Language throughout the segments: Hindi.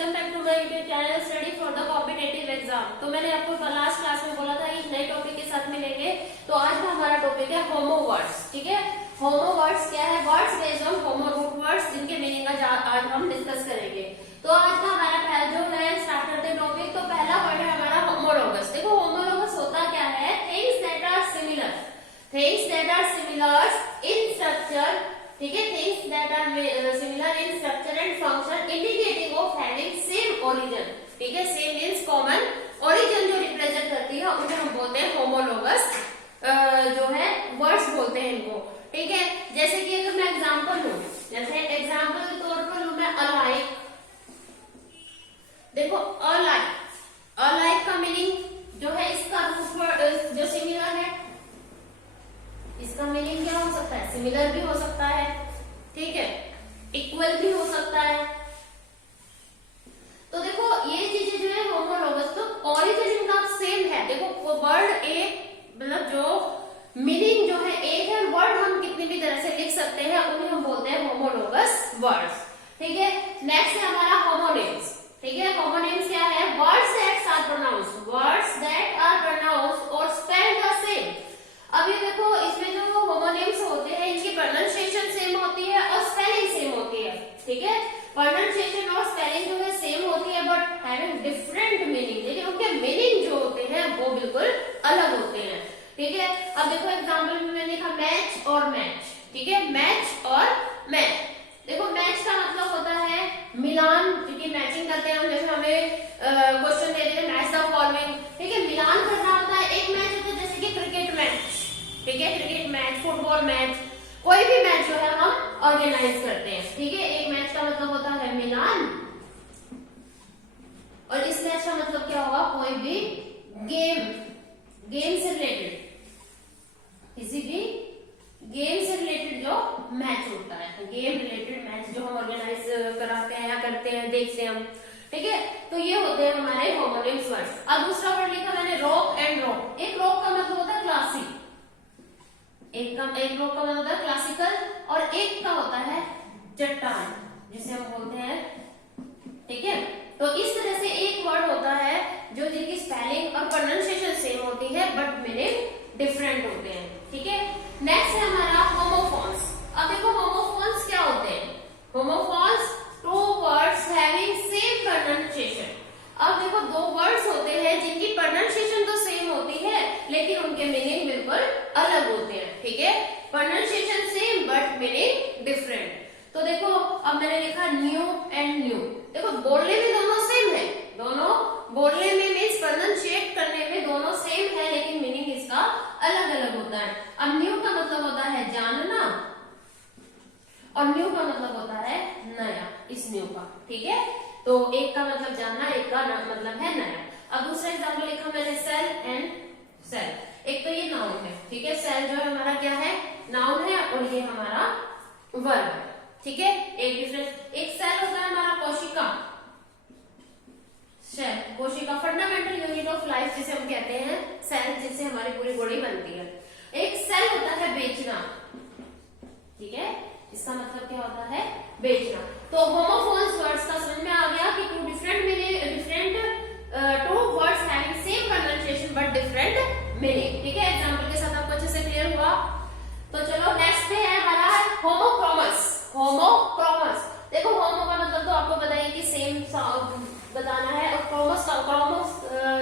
Welcome back to my YouTube channel study for the competitive exam. तो मैंने आपको लास्ट क्लास में बोला था एक नए टॉपिक के साथ मिलेंगे। तो आज का हमारा टॉपिक है होमो वर्ड्स। ठीक है, होमो वर्ड्स क्या है? Words based on homo root words, जिनके मीनिंग का आज हम डिस्कस करेंगे। तो आज का हमारा पहला जो है स्टार्ट करते हैं टॉपिक। तो पहला वर्ड है हमारा होमोलोगस। देखो होमोलोगस होता क्या है? Things that are similar, things that are similar in structure. ठीक है, things that are similar in structure and function indicating of having same origin. ठीक है, सेम मींस कॉमन ओरिजिन जो रिप्रेजेंट करती है उन्हें हम बोलते हैं होमोलोगस जो है वर्ड्स बोलते हैं इनको। ठीक है, जैसे कि अगर मैं एग्जांपल लूं, जैसे एग्जांपल के तौर पर लूं मैं अलाइक। देखो अलाइक, अलाइक का मीनिंग जो है इसका जो सिमिलर है, इसका मीनिंग क्या हो सकता है? सिमिलर भी हो सकता है, ठीक है, इक्वल भी हो सकता है। तो देखो ये चीजें जो है होमोलोगस, तो ओरिजिन इनका सेम है। देखो वर्ड एक मतलब जो मीनिंग जो है एक है, वर्ड हम कितनी भी तरह से लिख सकते हैं, उन्हें हम बोलते हैं होमोलोगस वर्ड्स। ठीक है, नेक्स्ट है हमारा होमोनिम्स। ठीक है, होमोनिम्स क्या है? Words that are pronounced, words that are pronounced और स्पेल्ड द सेम। अब ये देखो इसमें जो होमोनिम्स होते हैं इनकी प्रोनाउंसिएशन सेम होती है और स्पेलिंग सेम होती है। ठीक है, प्रोनाउंसिएशन और स्पेलिंग जो है सेम होती है बट हैविंग डिफरेंट मीनिंग, लेकिन उनके मीनिंग जो होते हैं वो बिल्कुल अलग होते हैं। ठीक है, अब देखो एग्जांपल में मैंने लिखा मैच और मैच। ठीक है, मैच और मैच। देखो मैच का मतलब होता है मिलान, क्योंकि मैचिंग करते हैं हम, जैसे हमें क्वेश्चन दे देते हैं मैच द फॉलोइंग। ठीक है, मिलान करना होता है। एक मैच होता है जैसे कि क्रिकेट मैच, ठीक है, क्रिकेट मैच, फुटबॉल मैच, कोई भी मैच जो है हम ऑर्गेनाइज करते हैं। ठीक है, एक मैच का मतलब होता है मिलान और इस मैच का मतलब क्या होगा? कोई भी गेम, गेम से रिलेटेड, किसी भी गेम से रिलेटेड जो मैच होता है, गेम रिलेटेड मैच जो हम ऑर्गेनाइज कराते हैं या करते हैं, देखते हैं हम। ठीक है, तो ये होते हैं हमारे होमोनिम्स वर्ड। अब दूसरा वर्ड लिखा मैंने रॉक एंड रॉक। एक रॉक का मतलब होता है क्लासिक, एक रॉक का मतलब होता है क्लासिकल और एक का होता है चट्टान, जिसे हम बोलते हैं। ठीक है, तो इस तरह से एक वर्ड होता है जो जिनकी स्पेलिंग और प्रोनाउंसिएशन सेम होती है बट मीनिंग डिफरेंट होते हैं। ठीक है, नेक्स्ट है हमारा होमोफोन्स। अब देखो होमोफोन्स क्या होते हैं? Homophones two words having same pronunciation. अब देखो दो वर्ड्स होते हैं जिनकी प्रोनाउंसिएशन तो सेम होती है लेकिन उनके मीनिंग बिल्कुल अलग होते हैं। ठीक है, pronunciation same but meaning different. तो देखो अब मैंने लिखा न्यू एंड न्यू। देखो बोलने में दोनों सेम है, दोनों बोलने में मीन्स प्रोनाउंशिएट करने में दोनों सेम है लेकिन मीनिंग इसका अलग अलग होता है। अब न्यू का मतलब होता है जानना और न्यू का मतलब होता है नया, इस न्यू का। ठीक है, तो एक का मतलब जानना, एक का मतलब है नया। अब दूसरा एग्जाम्पल लिखा मैंने सेल एंड सेल। एक तो ये नाउन है, ठीक है, सेल जो है हमारा क्या है? नाउन है और ये हमारा वर्ब है। ठीक है, एक डिफरेंस, एक सेल होता है हमारा कोशिका, सेल कोशिका फंडामेंटल यूनिट ऑफ लाइफ जिसे हम कहते हैं, सेल जिससे हमारी पूरी बॉडी बनती है। एक सेल होता है बेचना। ठीक है, इसका मतलब क्या होता है? बेचना। तो होमोफोन्स वर्ड्स का समझ में आ गया कि two different two words having same pronunciation but different meaning. ठीक है, एग्जांपल के साथ आपको अच्छे से क्लियर हुआ। तो चलो नेक्स्ट पे है हमारा होमोक्रोमस। होमोक्रोमस, देखो होमो का मतलब तो आपको पता है कि सेम बताना है और क्रोमस का, क्रोमस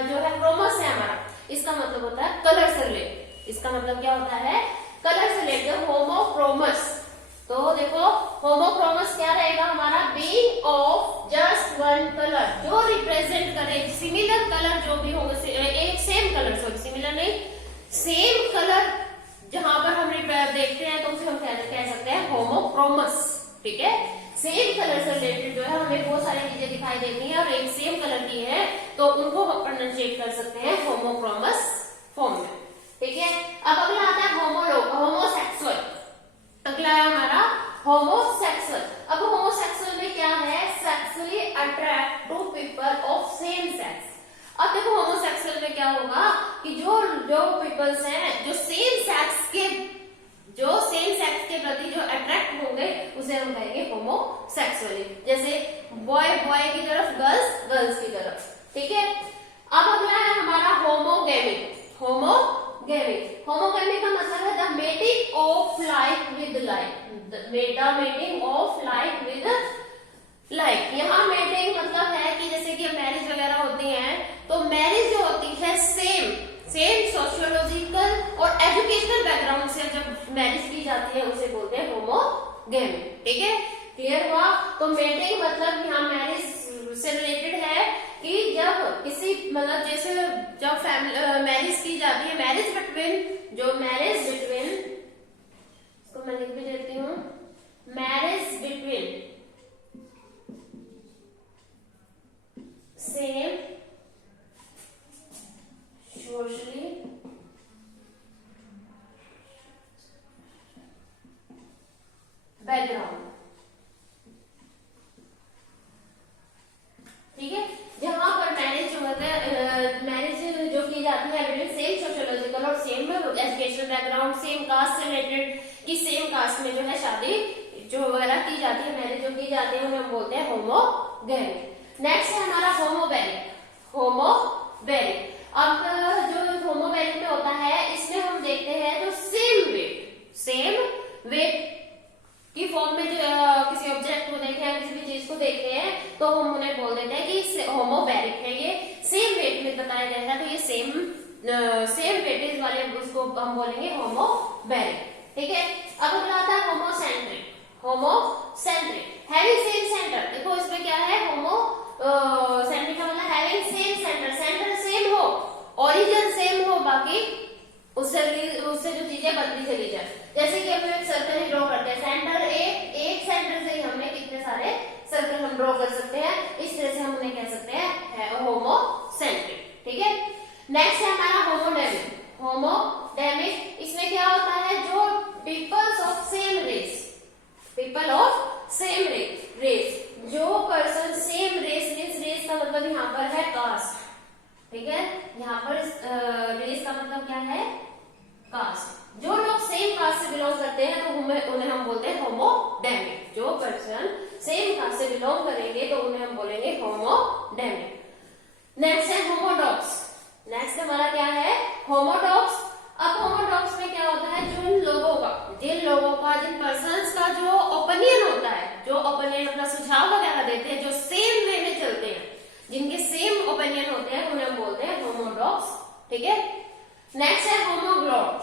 जो है क्रोमस है हमारा, इसका मतलब होता है कलर से रिलेटेड। इसका मतलब क्या होता है? कलर से रिलेटेड, होमोक्रोमस। तो देखो होमोक्रोमस क्या रहेगा हमारा? Being of just one colour, जो रिप्रेजेंट करे सिमिलर कलर जो भी होंगे, एक सेम कलर, सॉरी सिमिलर नहीं, सेम कलर जहां पर हम देखते हैं तो उसे हम कह सकते हैं होमोक्रोमस। ठीक है, सेम कलर से रिलेटेड जो है हमें बहुत सारी चीजें दिखाई देती हैं और एक सेम कलर की है तो उनको हम प्रोनाउंशिएट कर सकते हैं होमोक्रोमस फॉर्म में। ठीक है, अब अगला आता है होमोसेक्सुअल। अगला है हमारा होमोसेक्सुअल। अब होमोसेक्सुअल में क्या है? Sexually attract to people of same sex. अब देखो होमोसेक्सुअल में क्या होगा कि जो पीपल्स हैं जो सेम सेक्स के प्रति जो अट्रैक्ट होंगे उसे हम कहेंगे होमो सेक्सुअली, जैसे बॉय बॉय की तरफ, गर्ल्स गर्ल्स की तरफ, ठीक है। अब अगला है हमारा होमोगेमिक। होमोगेमिक, होमोगेमिक का मतलब है the mating of like with like, the mating of like with like. यहाँ मेटिंग मतलब है कि जैसे कि मैरिज वगैरह होती है, तो मैरिज जो होती है सेम सोशियोलॉजिकल और एजुकेशनल बैकग्राउंड से जब मैरिज की जाती है उसे बोलते हैं होमोगेमिक, ठीक है। क्लियर हुआ? तो मेटिंग मतलब यहाँ मैरिज से रिलेटेड है कि जब किसी मतलब जैसे जब मैरिज की जाती है, मैरिज बिटवीन इसको मैं लिख भी देती हूँ, marriage between same socially background, ठीक है। जहां पर मैरिज जो होता है, मैरिज जो की जाती है बिटवीन सेम सोशियोलॉजिकल और same educational background, same caste से रिलेटेड, कि सेम कास्ट में जो है शादी जो वगैरह की जाती है, मैरिज जो की जाती है उन्हें हम बोलते हैं होमोगेमिक। नेक्स्ट है हमारा होमोबैरिक। होमोबैरिक, अब जो होमोबैरिक में होता है इसमें हम देखते हैं जो सेम वेट की फॉर्म में जो किसी ऑब्जेक्ट को देखें या किसी भी चीज को देखते हैं तो हम उन्हें बोल देते हैं कि होमोबैरिक है, ये सेम वेट में बताया गया है, तो ये सेम वेटेज वाले उसको हम बोलेंगे होमोबैरिक, ठीक है। अब अगला आता है होमोसेंट्रिक। हैविंग सेम सेंटर, देखो इसमें क्या है, सेंट्रिक का मतलब having same centre, centre same हो, ओरिजिन सेम हो, बाकी उससे जो चीजें बनती चली जाए। जैसे कि हम एक सर्कल ही ड्रॉ करते हैं, सेंटर एक सेंटर से ही हमने कितने सारे सर्कल हम ड्रॉ कर सकते हैं, इस तरह से हम उन्हें कह सकते हैं होमोसेंट्रिक, ठीक है। नेक्स्ट है हमारा होमोडेमिक, इसमें क्या होता है, जो पीपल ऑफ सेम रेस, जो पर्सन सेम रेस का मतलब यहाँ पर है कास्ट, ठीक है। यहाँ पर रेस का मतलब क्या है, कास्ट। जो लोग सेम कास्ट से बिलोंग करते हैं तो उन्हें हम बोलते हैं होमोडेमिक। जो पर्सन सेम कास्ट से बिलोंग करेंगे तो उन्हें हम बोलेंगे होमोडेमिक। नेक्स्ट है होमोडॉक्स। नेक्स्ट हमारा क्या है, होमोडॉक्स। अब होमोडॉक्स में क्या होता है, जिन पर्सन्स का जो ओपिनियन होता है, जो ओपिनियन अपना सुझाव वगैरह देते हैं, जो सेम वे में चलते हैं, जिनके सेम ओपिनियन होते हैं उन्हें हम बोलते हैं होमोडॉक्स, ठीक है। नेक्स्ट है होमोग्लॉट।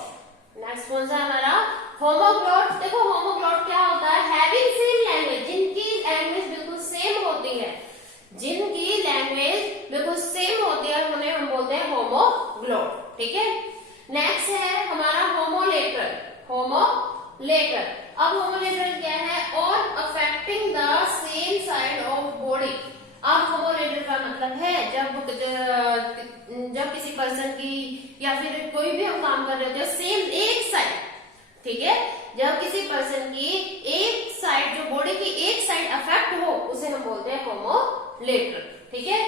नेक्स्ट कौन सा हमारा, होमोग्लॉट। देखो होमोग्लॉट क्या होता है, हैविंग सेम लैंग्वेज, जिनकी लैंग्वेज बिल्कुल सेम होती है, उन्हें हम बोलते हैं होमोग्लॉट, ठीक है। नेक्स्ट है हमारा होमोलेटरल। अब होमोलेटरल क्या है, और affecting the same side of body. अब होमोलेटरल का मतलब है जब किसी पर्सन की या फिर कोई भी हम काम कर रहे होते हैं सेम एक साइड, ठीक है, जब किसी पर्सन की एक साइड, जो बॉडी की एक साइड अफेक्ट हो उसे हम बोलते हैं होमोलेटरल, ठीक है।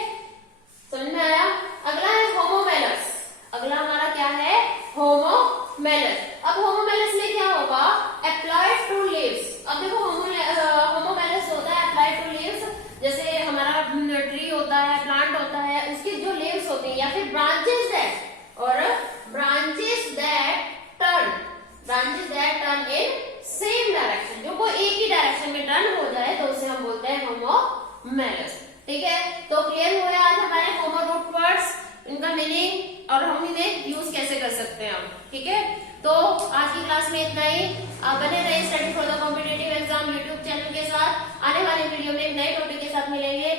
समझ में आया? अगला है होमोमेलस। अगला हमारा क्या है, होमोमेलस। अब होमोमेलस में क्या होगा, अप्लाइड टू लीव्स। अब देखो होमोमेलस होता है अप्लाइड टू लीव्स, जैसे हमारा ट्री होता है, प्लांट होता है, उसकी जो लीव्स होती है या फिर branches that turn in same direction, जो वो एक ही डायरेक्शन में टर्न हो जाए तो उसे हम बोलते हैं होमोमेलस, ठीक है। तो क्लियर हुए आज हमारे होमोरूट वर्ड्स, इनका मीनिंग और हम इन्हें यूज कैसे कर सकते हैं हम, ठीक है। तो आज की क्लास में इतना ही। आप बने रहे study for the competitive exam YouTube channel के साथ। आने वाले वीडियो में एक नए टॉपिक के साथ मिलेंगे,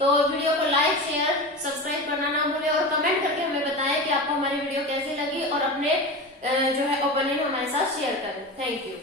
तो वीडियो को लाइक शेयर सब्सक्राइब करना ना भूलें और कमेंट करके हमें बताएं कि आपको हमारी वीडियो कैसी लगी और अपने जो है ओपिनियन हमारे साथ शेयर करें। Thank you.